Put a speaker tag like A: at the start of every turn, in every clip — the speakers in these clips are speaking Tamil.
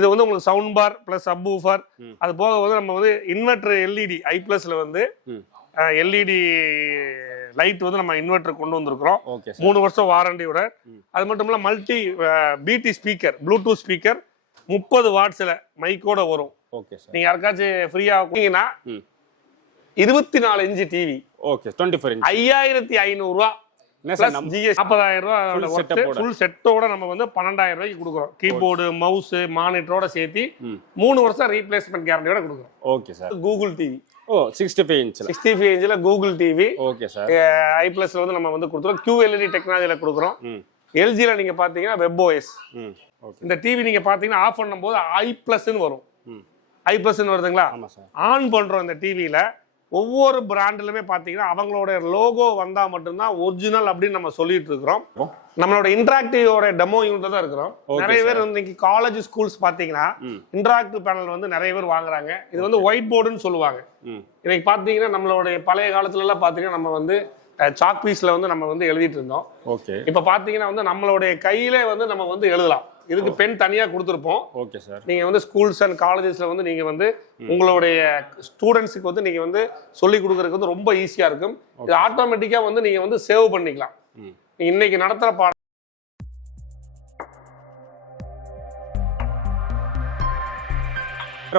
A: இது வந்து உங்களுக்கு sound bar plus sub woofer. அது போக வந்து நம்ம வந்து இன்வெர்டர் எல்இடி ஐ ப்ளஸ்ல வந்து. எல்இடி லைட் வந்து நம்ம இன்வெர்டர் கொண்டு வந்திருக்கிறோம் மூணு வருஷம் வாரண்டியோட. அது மட்டும் இல்ல மல்டி பிடி ஸ்பீக்கர் ப்ளூடூத் ஸ்பீக்கர் முப்பது வாட்ஸ்ல மைக்கோட வரும் நீங்க யாருக்காச்சும் ஃப்ரீயா கொடுத்தீங்கன்னா
B: ம்.
A: இருபத்தி நாலு inch TV
B: okay twenty four
A: ஐயாயிரத்தி ஐநூறு நாற்பதாயிரம்
B: Full
A: ரூபா
B: setup ஓட.
A: ஃபுல் செட்டோட நம்ம வந்து பன்னெண்டாயிரம் ரூபாய்க்கு கொடுக்குறோம். கீபோர்டு மவுஸ் மானிட்டரோட சேர்த்து. மூணு வருஷம் ரீப்ளேஸ்மெண்ட் கேரண்டியோட கொடுக்குறோம்.
B: Okay sir
A: Google TV
B: oh sixty five இன்ச்சில்
A: சிக்ஸ்டி ஃபைவ் இன்ச்சில் Google TV
B: okay sir
A: I பிளஸ்ல வந்து நம்ம வந்து கொடுக்குறோம். QLED டெக்னாலஜியில கொடுக்குறோம் எல்ஜியில் நீங்க பாத்தீங்கன்னா வெப்ஓஎஸ் இந்த டிவி நீங்க பாத்தீங்கன்னா ஆஃப் பண்ணும்போது ஐ பிளஸ்ன்னு வரும். ஐ பிளஸ்ன்னு வருதுங்களா?
B: ஆமாம் சார்
A: ஆன் பண்றோம் இந்த டிவியில ஒவ்வொரு பிராண்ட்லுமே பாத்தீங்கன்னா அவங்களோட லோகோ வந்தா மட்டும்தான் ஒரிஜினல் அப்படின்னு நம்ம சொல்லிட்டு இருக்கிறோம். நம்மளோட இன்டராக்டிவோட டெமோ யூனிட் தான் இருக்கிறோம். நிறைய பேர் வந்து இன்னைக்கு காலேஜ் ஸ்கூல்ஸ் பாத்தீங்கன்னா
B: ம்.
A: இன்டராக்டிவ் பேனல் வந்து நிறைய பேர் வாங்குறாங்க. இது வந்து ஒயிட் போர்டுன்னு சொல்லுவாங்க. இன்னைக்கு பாத்தீங்கன்னா நம்மளுடைய பழைய காலத்துல எல்லாம் பாத்தீங்கன்னா நம்ம வந்து சாக் பீஸ்ல வந்து நம்ம வந்து எழுதிட்டு இருந்தோம்.
B: ஓகே.
A: இப்ப பாத்தீங்கன்னா வந்து நம்மளுடைய கையிலே வந்து நம்ம வந்து எழுதலாம். இதுக்கு பென் தனியா கொடுத்துருப்போம்.
B: Okay sir.
A: நீங்க வந்து ஸ்கூல்ஸ் அண்ட் காலேஜஸ்ல வந்து நீங்க வந்து உங்களுடைய ஸ்டூடெண்ட்ஸுக்கு வந்து நீங்க வந்து சொல்லி கொடுக்கறதுக்கு வந்து ரொம்ப ஈஸியா இருக்கும். இது ஆட்டோமேட்டிக்கா வந்து நீங்க வந்து சேவ் பண்ணிக்கலாம்.
B: ம்.
A: நீங்க இன்னைக்கு நடத்துற பாடம்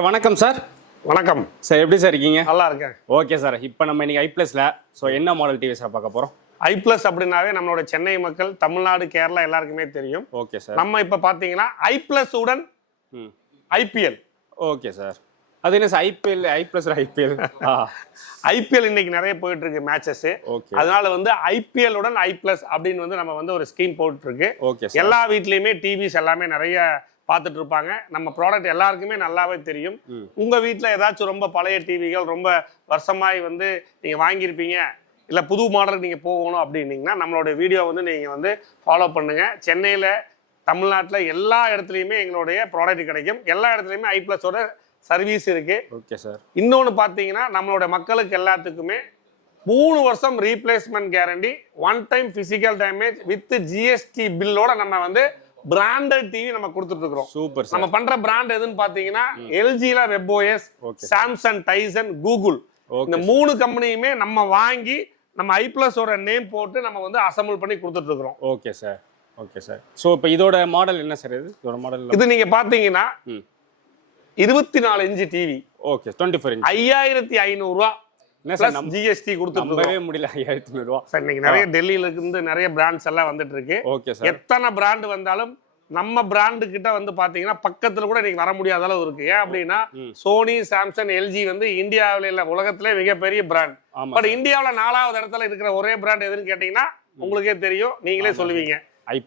B: வணக்கம் சார்.
A: வணக்கம்.
B: சார் எப்படி சார் இருக்கீங்க?
A: நல்லா இருக்கேன்.
B: Okay sir. இப்போ நம்ம இன்னைக்கு ஐ ப்ளஸில் ஸோ என்ன மாடல் டிவி சார் பார்க்க போகிறோம்
A: ஐ பிளஸ் அப்படின்னாவே நம்மளோட சென்னை மக்கள் தமிழ்நாடு கேரளா எல்லாருக்குமே தெரியும்.
B: Okay sir.
A: நம்ம இப்ப பாத்தீங்கன்னா ஐ பிளஸ் உடன்
B: ம்.
A: IPL
B: okay sir. அது என்ன sir IPL I plus IPL ah.
A: IPL இன்னைக்கு நிறைய போயிட்டு இருக்கு மேட்சஸ்
B: ஓகே.
A: அதனால வந்து ஐபிஎல் உடன் ஐ பிளஸ் அப்படின்னு வந்து நம்ம வந்து ஒரு ஸ்கீம் போட்டு இருக்கு
B: ஓகே
A: எல்லா வீட்லயுமே டிவிஸ் எல்லாமே நிறைய பார்த்துட்டு இருப்பாங்க. நம்ம ப்ராடக்ட் எல்லாருக்குமே நல்லாவே தெரியும். உங்க வீட்ல ஏதாச்சும் ரொம்ப பழைய டிவிகள் ரொம்ப வருஷமாய் வந்து நீங்க வாங்கியிருப்பீங்க. இல்ல புது மாடலுக்கு நீங்க போகணும் அப்படின்னீங்கன்னா நம்மளோட வீடியோ வந்து நீங்க வந்து ஃபாலோ பண்ணுங்க. சென்னையில தமிழ்நாட்டுல எல்லா இடத்துலையுமே எங்களுடைய ப்ராடக்ட் கிடைக்கும். எல்லா இடத்துலையுமே ஐ பிளஸோட சர்வீஸ் இருக்கு.
B: ஓகே சார்
A: இன்னொன்று பார்த்தீங்கன்னா நம்மளோட மக்களுக்கு எல்லாத்துக்குமே மூணு வருஷம் replacement guarantee one time physical damage with GST பில்லோட நம்ம வந்து பிராண்டட் டிவி நம்ம கொடுத்துட்டு இருக்கிறோம்.
B: சூப்பர்
A: நம்ம பண்ற பிராண்ட் எதுன்னு பாத்தீங்கன்னா எல்ஜில web OS. Samsung Tizen Google இந்த மூணு கம்பெனியுமே நம்ம வாங்கி நம்ம ஐ பிளஸோட நேம் போட்டு நம்ம வந்து அசம்பிள் பண்ணி கொடுத்துட்டு இருக்கிறோம்
B: okay sir okay sir so இப்போ இதோட மாடல் என்ன சார் இது? இதோட மாடல்
A: இது நீங்க பாத்தீங்கன்னா
B: ம்.
A: இருபத்தி நாலு inch TV
B: okay twenty four inch
A: ஐயாயிரத்தி ஐநூறு ரூபா
B: என்ன சார்
A: பிளஸ்
B: நம்ம
A: ஜிஎஸ்டி
B: நம்பவே முடியல ஐயாயிரத்தி
A: சார் இன்னைக்கு நிறைய டெல்லியில இருந்து நிறைய பிராண்ட்ஸ் எல்லாம் வந்துட்டு இருக்கு
B: ஓகே சார்
A: எத்தனை பிராண்ட் வந்தாலும் நம்ம பிராண்டு கிட்ட வந்து பாத்தீங்கன்னா பக்கத்துல கூட இன்னைக்கு வர முடியாத அளவு இருக்கு. ஏன் அப்படின்னா. சோனி சாம்சங் எல்ஜி வந்து இந்தியாவில இல்ல உலகத்திலே மிகப்பெரிய பிராண்ட் பட் இந்தியாவுல நாலாவது இடத்துல இருக்கிற ஒரே பிராண்ட் எதுன்னு கேட்டீங்கன்னா உங்களுக்கே தெரியும். நீங்களே சொல்லுவீங்க.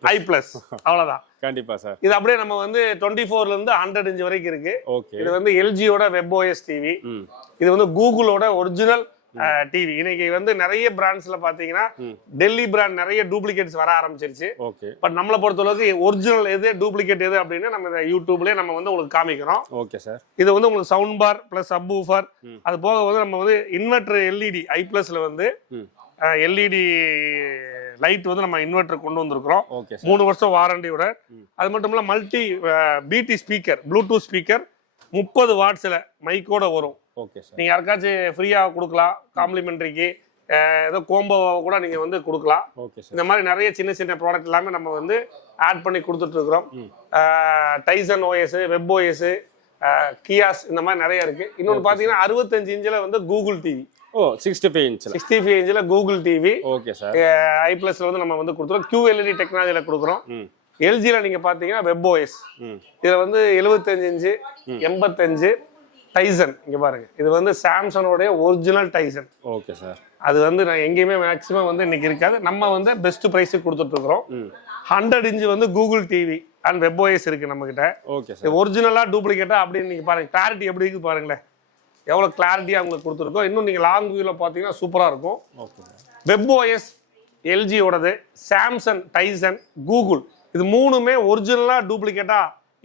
B: ஐ
A: பிளஸ் அவ்வளவுதான்.
B: கண்டிப்பாக சார்
A: இது அப்படியே நம்ம வந்து டுவெண்ட்டி ஃபோர்ல இருந்து ஹண்ட்ரட் இன்ச் வரைக்கும் இருக்கு. இது வந்து எல்ஜியோட வெப்ஓஎஸ் டிவி
B: ம்.
A: இது வந்து கூகுளோட ஒரிஜினல் டிவி இன்னைக்கு வந்து நிறைய பிராண்ட்ஸ்ல பாத்தீங்கன்னா. டெல்லி பிராண்ட் நிறைய டூப்ளிகேட்ஸ் வர ஆரம்பிச்சிருச்சு.
B: ஓகே.
A: பட் நம்மளை பொறுத்தளவுக்கு ஒரிஜினல் எது டூப்ளிகேட் எது அப்படின்னு நம்ம இந்த யூடியூப்லயே நம்ம வந்து உங்களுக்கு காமிக்கிறோம்.
B: Okay sir.
A: இது வந்து உங்களுக்கு sound bar plus sub woofer. அது போக வந்து நம்ம வந்து இன்வெர்டர் எல்இடி ஐ பிளஸ்ல வந்து எல்இடி லைட் வந்து நம்ம இன்வெர்டர் கொண்டு வந்திருக்கிறோம். மூணு வருஷம் வாரண்டியோட. அது மட்டும் இல்ல மல்டி பிடி ஸ்பீக்கர் ப்ளூடூத் ஸ்பீக்கர் முப்பது வாட்ஸ்ல மைக்கோட வரும்.
B: ஓகே சார்
A: நீங்க யாருக்காச்சும் ஃப்ரீயா கொடுக்கலாம் காம்ப்ளிமெண்ட்ரிக்கு ஏதோ கோம்போவை கூட நீங்க வந்து கொடுக்கலாம்.
B: ஓகே சார்
A: இந்த மாதிரி நிறைய சின்ன சின்ன ப்ராடக்ட் எல்லாமே நம்ம வந்து ஆட் பண்ணி கொடுத்துட்டு இருக்கிறோம்.
B: ம்.
A: டைசன் ஓஎஸ் வெப் ஓஎஸ் கியாஸ் இந்த மாதிரி நிறைய இருக்கு. இன்னொன்று பார்த்தீங்கன்னா அறுபத்தஞ்சு இன்ச்சில் வந்து Google TV
B: oh sixty five இன்ச்சில்
A: சிக்ஸ்டி ஃபைவ் இன்ச்சில் Google TV
B: okay sir
A: I பிளஸ்ல வந்து நம்ம வந்து கொடுத்துறோம் QLED டெக்னாலஜியில் கொடுக்குறோம். எல்ஜியில் நீங்கள் பார்த்தீங்கன்னா வெப் ஓஎஸ் இதில் வந்து எழுபத்தஞ்சு இன்ச்சு எண்பத்தஞ்சு டைசன் இங்கே பாருங்க. இது வந்து சாம்சங்கோடைய ஒரிஜினல் டைசன்.
B: Okay sir.
A: அது வந்து நான் எங்கேயுமே மேக்ஸிமம் வந்து இன்னைக்கு இருக்காது. நம்ம வந்து பெஸ்ட் ப்ரைஸுக்கு கொடுத்துட்டு இருக்கிறோம் ஹண்ட்ரட் இன்ச் வந்து Google TV and web OS இருக்கு நம்ம கிட்ட
B: ஓகே சார்.
A: ஒரிஜினலா டூப்ளிகேட்டா அப்படின்னு நீங்க பாருங்க. கிளாரிட்டி எப்படி இருக்கு பாருங்களேன். எவ்வளவு கிளாரிட்டியா உங்களுக்கு கொடுத்துருக்கோம் இன்னும் நீங்க லாங் வியூல பாத்தீங்கன்னா சூப்பரா இருக்கும்.
B: Okay sir.
A: வெப்ஓஎஸ் எல்ஜியோடது சாம்சங் டைசன் கூகுள் இது மூணுமே ஒரிஜினலா டூப்ளிகேட்டா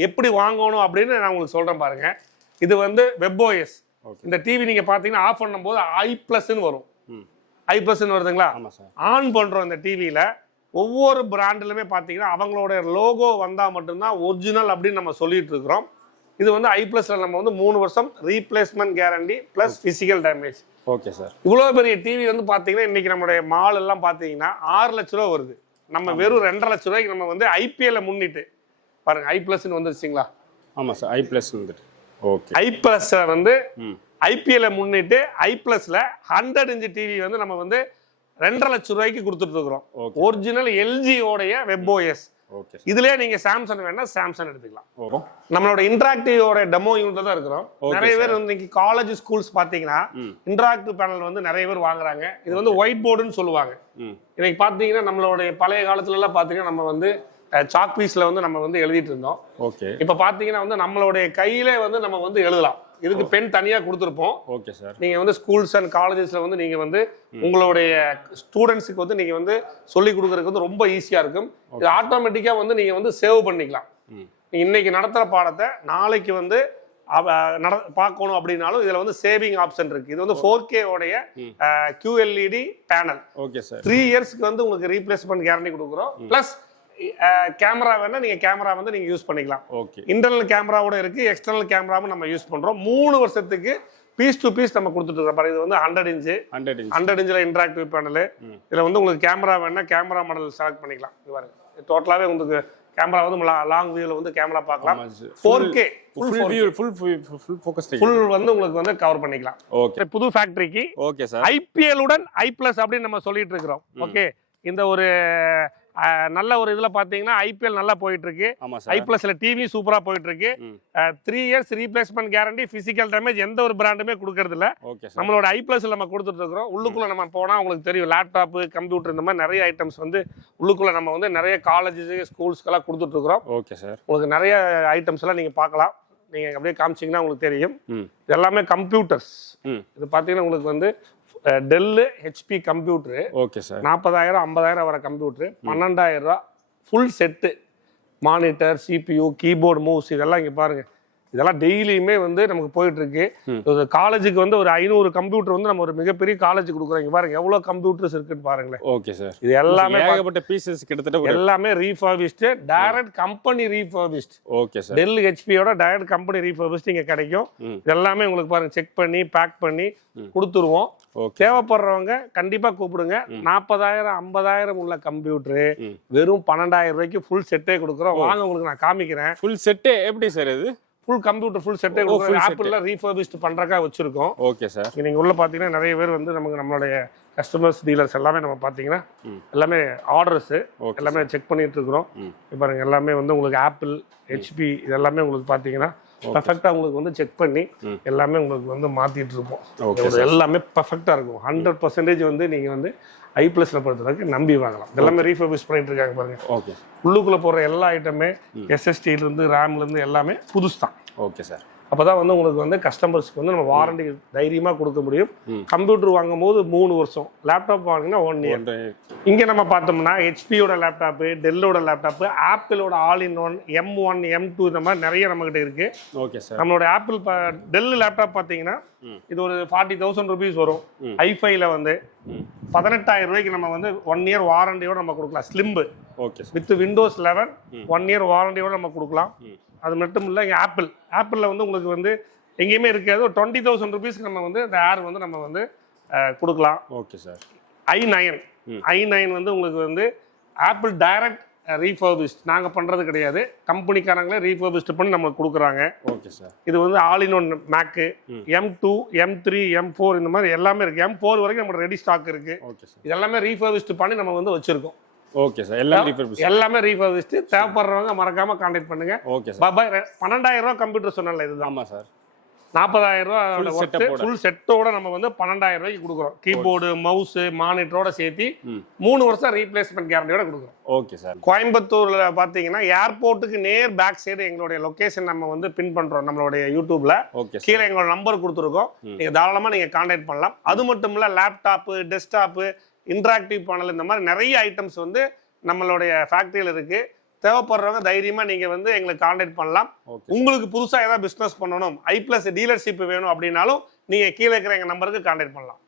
A: எப்படி வாங்கணும் அப்படின்னு நான் உங்களுக்கு சொல்றேன் பாருங்க. இது வந்து வெப்ஓஎஸ் இந்த டிவி நீங்க பாத்தீங்கன்னா ஆஃப் பண்ணும்போது ஐ பிளஸ்ன்னு வரும். ஐ பிளஸ்ன்னு வருதுங்களா? ஆன் பண்றோம் இந்த டிவியில ஒவ்வொரு பிராண்ட்லுமே பார்த்தீங்கன்னா அவங்களோட லோகோ வந்தா மட்டும்தான் ஒரிஜினல் அப்படின்னு நம்ம சொல்லிட்டு இருக்கிறோம். இது வந்து ஐ பிளஸ்ல நம்ம வந்து மூணு வருஷம் replacement guarantee plus physical damage
B: okay sir
A: இவ்வளோ பெரிய டிவி வந்து பார்த்தீங்கன்னா இன்னைக்கு நம்மளுடைய மால் எல்லாம் பார்த்தீங்கன்னா ஆறு லட்ச ரூபா வருது. நம்ம வெறும் ரெண்டரை லட்ச ரூபாய்க்கு நம்ம வந்து ஐபிஎல்ல முன்னிட்டு. பாருங்க ஐ பிளஸ்ன்னு வந்துருச்சுங்களா?
B: ஆமாம் சார் ஐ ப்ளஸ் வந்துட்டு.
A: ஐ பிளஸ்ல வந்து ஐபிஎல்ல முன்னிட்டு ஐ பிளஸ்ல ஹண்ட்ரட் இன்ச் டிவி வந்து நம்ம வந்து ரெண்டரை லட்ச ரூபாய்க்கு கொடுத்துட்டு இருக்கிறோம்.
B: ஓகே
A: ஒரிஜினல் எல்ஜியோடைய வெப்ஓஎஸ்
B: ஓகே
A: இதுலயே நீங்க சாம்சங் வேணா சாம்சங் எடுத்துக்கலாம்.
B: ஓ
A: நம்மளோட இன்டராக்டிவோட டெமோ யூனிட்ல தான் இருக்கிறோம். நிறைய பேர் இன்னைக்கு காலேஜ் ஸ்கூல்ஸ் பாத்தீங்கன்னா இன்டராக்டிவ் பேனல் வந்து நிறைய பேர் வாங்குறாங்க. இது வந்து ஒயிட் போர்டுன்னு சொல்லுவாங்க. இன்னைக்கு பாத்தீங்கன்னா நம்மளுடைய பழைய காலத்துல எல்லாம் பாத்தீங்கன்னா நம்ம வந்து சாக் பீஸ்ல வந்து நம்ம வந்து எழுதிட்டு இருந்தோம்.
B: ஓகே.
A: இப்ப பாத்தீங்கன்னா வந்து நம்மளுடைய கையிலே வந்து நம்ம வந்து எழுதலாம். இதுக்கு பென் தனியா கொடுத்துருப்போம்.
B: Okay sir.
A: நீங்க வந்து ஸ்கூல்ஸ் அண்ட் காலேஜஸ்ல வந்து நீங்க வந்து உங்களுடைய ஸ்டூடெண்ட்ஸுக்கு வந்து நீங்க வந்து சொல்லி கொடுக்கறதுக்கு வந்து ரொம்ப ஈஸியா இருக்கும். இது ஆட்டோமேட்டிக்கா வந்து நீங்க வந்து சேவ் பண்ணிக்கலாம். இன்னைக்கு நடத்துற பாடத்தை நாளைக்கு வந்து நட பார்க்கணும் அப்படின்னாலும் இதுல வந்து சேவிங் ஆப்ஷன் இருக்கு. இது வந்து ஃபோர் கே உடைய. QLED panel
B: okay sir.
A: Three இயர்ஸ்க்கு வந்து உங்களுக்கு ரீப்ளேஸ்மெண்ட் கேரண்டி கொடுக்குறோம். பிளஸ் கேமரா வேணா நீங்க கேமரா வந்து நீங்க யூஸ் பண்ணிக்கலாம்.
B: ஓகே.
A: இன்டர்னல் கேமராவோட இருக்கு எக்ஸ்டர்னல் கேமராவும் நம்ம யூஸ் பண்றோம். மூணு வருஷத்துக்கு பீஸ் டு பீஸ் நம்ம கொடுத்துட்டு இருக்கோம். இது வந்து hundred inch
B: hundred inch
A: hundred இன்ச்சில் இன்டராக்டிவ் பேனல். இதுல வந்து உங்களுக்கு கேமரா வேணா கேமரா மாடல் செலக்ட் பண்ணிக்கலாம். இது பாருங்க. டோட்டலாவே உங்களுக்கு கேமரா வந்து லாங் வியூல வந்து கேமரா பார்க்கலாம். Four K
B: full view full full focus
A: full வந்து உங்களுக்கு வந்து கவர் பண்ணிக்கலாம்.
B: ஓகே
A: புது ஃபேக்டரிக்கு
B: ஓகே சார்
A: ஐபிஎல் உடன் ஐ பிளஸ் அப்படின்னு நம்ம சொல்லிட்டு இருக்கிறோம். ஓகே இந்த ஒரு நல்ல ஒரு இதுல பாத்தீங்கன்னா ஐபிஎல் நல்லா போயிட்டு இருக்கு
B: ஆமாம்
A: ஐ
B: சார்
A: பிளஸ்ல டிவி சூப்பரா போயிட்டு இருக்கு
B: ம்
A: three years replacement guarantee physical damage எந்த ஒரு பிராண்டுமே கொடுக்கறது இல்ல நம்மளோட ஐ பிளஸ்ல நம்ம கொடுத்துட்டு இருக்கிறோம். உள்ளுக்குள்ள நம்ம போனா உங்களுக்கு தெரியும் லேப்டாப் கம்ப்யூட்டர் இந்த மாதிரி நிறைய ஐட்டம்ஸ் வந்து உள்ளுக்குள்ள நம்ம வந்து நிறைய காலேஜஸ் ஸ்கூல்ஸ்க்கெல்லாம் கொடுத்துட்டு இருக்கிறோம்.
B: Okay sir.
A: உங்களுக்கு நிறைய ஐட்டம்ஸ் எல்லாம் நீங்க பார்க்கலாம். நீங்க அப்படியே காமிச்சீங்கன்னா உங்களுக்கு தெரியும். இது எல்லாமே கம்ப்யூட்டர்ஸ் இது பார்த்தீங்கன்னா உங்களுக்கு வந்து Dell HP computer
B: okay sir.
A: நாற்பதாயிரம் ஐம்பதாயிரம் வர கம்ப்யூட்டரு பன்னெண்டாயிரம் ரூபா full set. Monitor CPU keyboard mouse இதெல்லாம் இங்கே பாருங்க. இதெல்லாம் டெய்லியுமே வந்து நமக்கு போயிட்டு இருக்கு காலேஜுக்கு வந்து ஒரு ஐநூறு கம்ப்யூட்டர் வந்து நம்ம ஒரு மிகப்பெரிய காலேஜ் கொடுக்குறோம். இங்க பாருங்க எவ்வளவு கம்ப்யூட்டர்ஸ் இருக்குன்னு பாருங்களேன்.
B: ஓகே சார்
A: இது எல்லாமே
B: ஏகப்பட்ட பீசஸ் கிட்டத்தட்ட
A: எல்லாமே refurbished direct company refurbished
B: okay sir
A: Dell ஹெச்பியோட direct company refurbished இங்க கிடைக்கும். எல்லாமே உங்களுக்கு பாருங்க செக் பண்ணி பேக் பண்ணி. கொடுத்துருவோம். தேவைப்படுறவங்க கண்டிப்பா கூப்பிடுங்க. நாற்பதாயிரம் ஐம்பதாயிரம் உள்ள கம்ப்யூட்டரு. வெறும் பன்னெண்டாயிரம் ரூபாய்க்கு ஃபுல் செட்டே கொடுக்குறோம். வாங்க உங்களுக்கு நான் காமிக்கிறேன்.
B: ஃபுல் செட்டே எப்படி சார் இது?
A: ஃபுல் கம்ப்யூட்டர் ஃபுல் செட்டே கொடுக்குறோம். ஆப்பிள்ல ரீஃபர்பிஸ்ட் பண்றக்கா வச்சிருக்கோம்.
B: ஓகே சார்
A: நீங்க உள்ள பாத்தீங்கன்னா நிறைய பேர் வந்து நமக்கு நம்மளுடைய கஸ்டமர்ஸ் டீலர்ஸ் எல்லாமே நம்ம பாத்தீங்கன்னா. எல்லாமே ஆர்டர்ஸ் எல்லாமே செக் பண்ணிட்டு இருக்கிறோம். பாருங்க எல்லாமே வந்து உங்களுக்கு ஆப்பிள் ஹெச்பி இது எல்லாமே உங்களுக்கு பாத்தீங்கன்னா பர்ஃபெக்டா உங்களுக்கு வந்து செக் பண்ணி. எல்லாமே உங்களுக்கு வந்து மாத்திட்டு இருப்போம். எல்லாமே பர்ஃபெக்டா இருக்கும். ஹண்ட்ரட் பர்சன்டேஜ் வந்து நீங்க வந்து ஐ பிளஸ்ல பொறுத்தளவுக்கு நம்பி வாங்கலாம். இதெல்லாமே ரீஃபர்பிஷ் பண்ணிட்டு இருக்காங்க பாருங்க.
B: ஓகே
A: உள்ளுக்குள்ள போற எல்லா ஐட்டமே எஸ்எஸ்டில இருந்து ரேம்ல இருந்து எல்லாமே புதுசு தான்.
B: ஓகே சார்
A: அப்பதான் வந்து உங்களுக்கு வந்து கஸ்டமர்ஸ்க்கு வந்து நம்ம வாரண்டி தைரியமா கொடுக்க முடியும். கம்ப்யூட்டர் வாங்கும் போது மூணு வருஷம். லேப்டாப் வாங்கினா ஒன் இயர் இங்க நம்ம பார்த்தோம்னா ஹெச்பியோட லேப்டாப்பு டெல்லோட laptop ஆப்பிளோட all in one M one M two இந்த மாதிரி நிறைய நம்மகிட்ட இருக்கு.
B: ஓகே சார்
A: நம்மளோட ஆப்பிள் டெல் லேப்டாப் பார்த்தீங்கன்னா. இது ஒரு ஃபார்ட்டி தௌசண்ட் ருபீஸ் வரும். ஐஃபைல வந்து. பதினெட்டாயிரம் ரூபாய்க்கு நம்ம வந்து ஒன் இயர் வாரண்டியோட நம்ம கொடுக்கலாம். ஸ்லிம்பு
B: okay
A: with Windows eleven. One year வாரண்டியோட நம்ம கொடுக்கலாம். அது மட்டும் இல்லை இங்கே ஆப்பிள் ஆப்பிளில் வந்து உங்களுக்கு வந்து எங்கேயுமே இருக்காது. ஒரு டுவெண்ட்டி தௌசண்ட் ருபீஸ்க்கு நம்ம வந்து இந்த ஏர் வந்து நம்ம வந்து கொடுக்கலாம்.
B: ஓகே சார்
A: ஐ
B: ம்.
A: ஐ நைன் வந்து உங்களுக்கு வந்து ஆப்பிள் டைரக்ட் ரீஃபர்பிஸ்ட் நாங்கள் பண்ணுறது கிடையாது. கம்பெனிக்காரங்களே ரீஃபர்பிஸ்ட் பண்ணி நம்மளுக்கு கொடுக்குறாங்க.
B: Okay sir.
A: இது வந்து all in one Mac. M two M three M four இந்த மாதிரி எல்லாமே இருக்குது எம் ஃபோர் வரைக்கும் நம்ம ரெடி ஸ்டாக் இருக்குது
B: ஓகே சார்.
A: இது எல்லாமே ரீஃபர்பிஸ்ட் பண்ணி நம்ம வந்து வச்சுருக்கோம்.
B: Okay sir. எல்லாம்
A: எல்லாமே ரீஃபர்பிஸ்ட் தேவைப்படுறவங்க மறக்காம கான்டாக்ட் பண்ணுங்க.
B: Okay sir.
A: பன்னெண்டாயிரம் ரூபா கம்ப்யூட்டர் சொன்னல இதுதான்.
B: ஆமாம் சார்.
A: நாற்பதாயிரம் ரூபா
B: ஓட.
A: ஃபுல் செட்டோட நம்ம வந்து பன்னெண்டாயிரம் ரூபாய்க்கு கொடுக்குறோம். கீபோர்டு மவுஸ் மானிட்டரோட சேர்த்து மூணு வருஷம் ரீப்ளேஸ்மெண்ட் கேரண்டியோட கொடுக்குறோம்.
B: ஓகே சார்
A: கோயம்புத்தூர்ல பாத்தீங்கன்னா ஏர்போர்ட்டுக்கு நேர் பேக் சைடு எங்களுடைய லொகேஷன் நம்ம வந்து பின் பண்றோம் நம்மளுடைய யூடியூப்ல கீழே எங்களோட நம்பர் கொடுத்துருக்கோம்.
B: ம்.
A: நீங்க தாராளமா நீங்க கான்டாக்ட் பண்ணலாம். அது மட்டும் இல்ல லேப்டாப்பு டெஸ்க்டாப்பு இன்டராக்டிவ் பேனல் இந்த மாதிரி நிறைய ஐட்டம்ஸ் வந்து நம்மளுடைய ஃபேக்டரியில் இருக்கு. தேவைப்படுறவங்க தைரியமா நீங்க வந்து எங்களுக்கு கான்டாக்ட் பண்ணலாம். உங்களுக்கு புதுசா ஏதாவது பிசினஸ் பண்ணணும் ஐ பிளஸ் டீலர்ஷிப் வேணும் அப்படின்னாலும் நீங்க கீழே இருக்கிற எங்க நம்பருக்கு கான்டாக்ட் பண்ணலாம்.